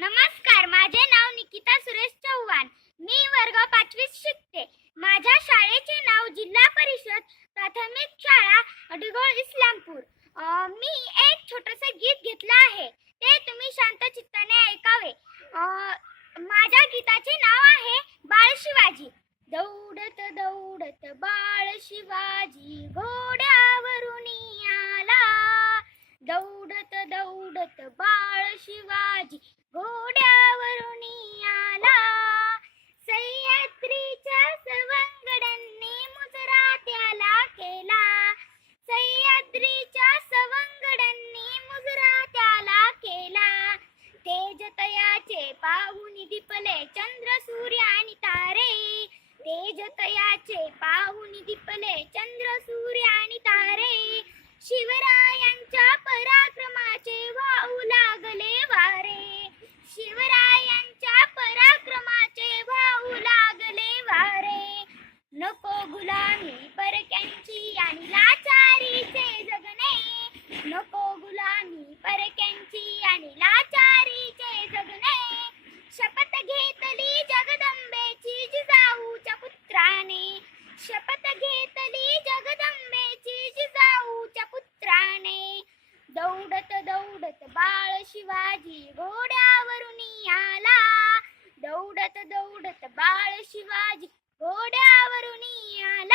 नमस्कार माझे नाव निकिता सुरेश चव्हाण मी वर्ग पाचवीत शिकते. माझ्या शाळेचे नाव जिल्हा परिषद प्राथमिक शाळा डिगोळ इस्लामपूर. मी एक छोटस गीत घेतलं आहे. ते तुम्ही शांत चित्ताने ऐकावे. माझ्या गीताचे नाव आहे बाळ शिवाजी दौडत दौडत बाळ शिवाजी घो दौडत बाळ शिवाजी घोड्यावरून आला. सह्याद्रीच्या सवंगड्यांनी मुजरा त्याला केला. सह्याद्रीच्या सवंगड्यांनी मुजरा त्याला केला. तेजतयाचे पाहून दिपले चंद्र सूर्य आणि तारे. तेजतयाचे पाहून दिपले चंद्र सूर्य आणि तारे. दौडत दौडत बाळ शिवाजी घोड्यावरून आला. दौडत दौडत बाळ शिवाजी घोड्यावरून आला.